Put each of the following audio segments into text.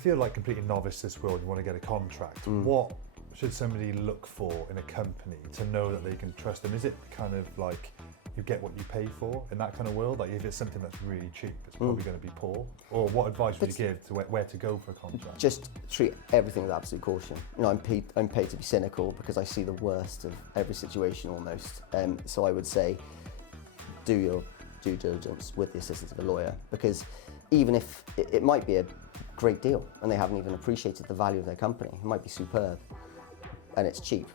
if you're like completely novice to this world, you want to get a contract, what should somebody look for in a company to know that they can trust them? Is it kind of like you get what you pay for in that kind of world? Like if it's something that's really cheap, it's probably going to be poor. Or what advice would you give to where to go for a contract? Just treat everything with absolute caution. You know, I'm paid to be cynical because I see the worst of every situation almost. So I would say do your due diligence with the assistance of a lawyer, because even if it might be a great deal and they haven't even appreciated the value of their company, it might be superb and it's cheap.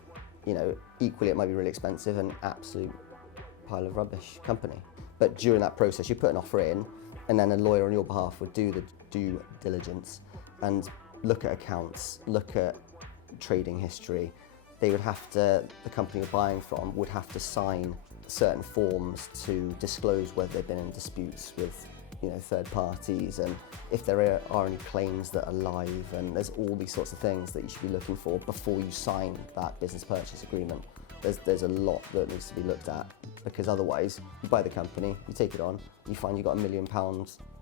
You know, equally it might be really expensive and absolute pile of rubbish company. But during that process, you put an offer in, and then a lawyer on your behalf would do the due diligence and look at accounts, look at trading history. They would have to, the company you're buying from would have to sign certain forms to disclose whether they've been in disputes with, you know, third parties, and if there are any claims that are live, and there's all these sorts of things that you should be looking for before you sign that business purchase agreement. There's a lot that needs to be looked at, because otherwise you buy the company, you take it on, you find you've got £1 million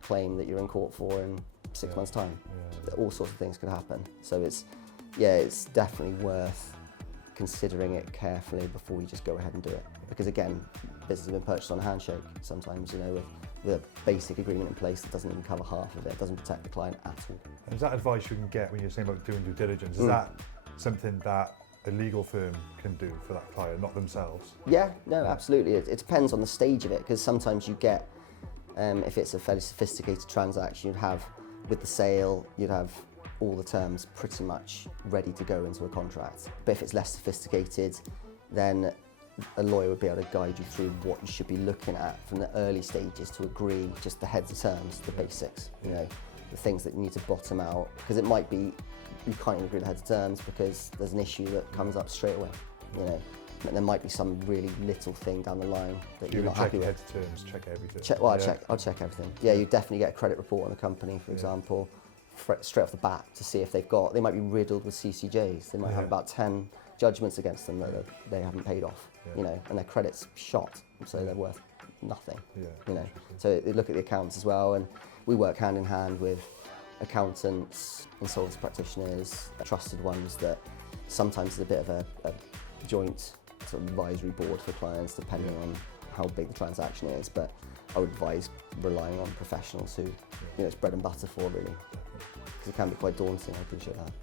claim that you're in court for in 6 months' time. All sorts of things could happen. So it's definitely worth considering it carefully before you just go ahead and do it. Because again, business has been purchased on a handshake sometimes, you know, with a basic agreement in place that doesn't even cover half of it, doesn't protect the client at all. Is that advice you can get when you're saying about doing due diligence? Is that something that a legal firm can do for that client, not themselves? Yeah, no, absolutely. It depends on the stage of it, because sometimes you get, if it's a fairly sophisticated transaction, you'd have, with the sale, you'd have all the terms pretty much ready to go into a contract. But if it's less sophisticated, then a lawyer would be able to guide you through what you should be looking at from the early stages to agree just the heads of terms, the basics, you know, the things that you need to bottom out, because it might be you can't even agree the heads of terms because there's an issue that comes up straight away, you know. And there might be some really little thing down the line that you're not happy with. Heads of terms, check everything. I'll check everything. Yeah, you definitely get a credit report on the company, for example, straight off the bat to see if they might be riddled with CCJs. They might have about 10 judgments against them that they haven't paid off, you know, and their credit's shot, so they're worth nothing, you know. So they look at the accounts as well, and we work hand in hand with accountants, insolvency practitioners, trusted ones that sometimes is a bit of a joint sort of advisory board for clients depending on how big the transaction is, but I would advise relying on professionals who, you know, it's bread and butter for really, because it can be quite daunting. I appreciate that.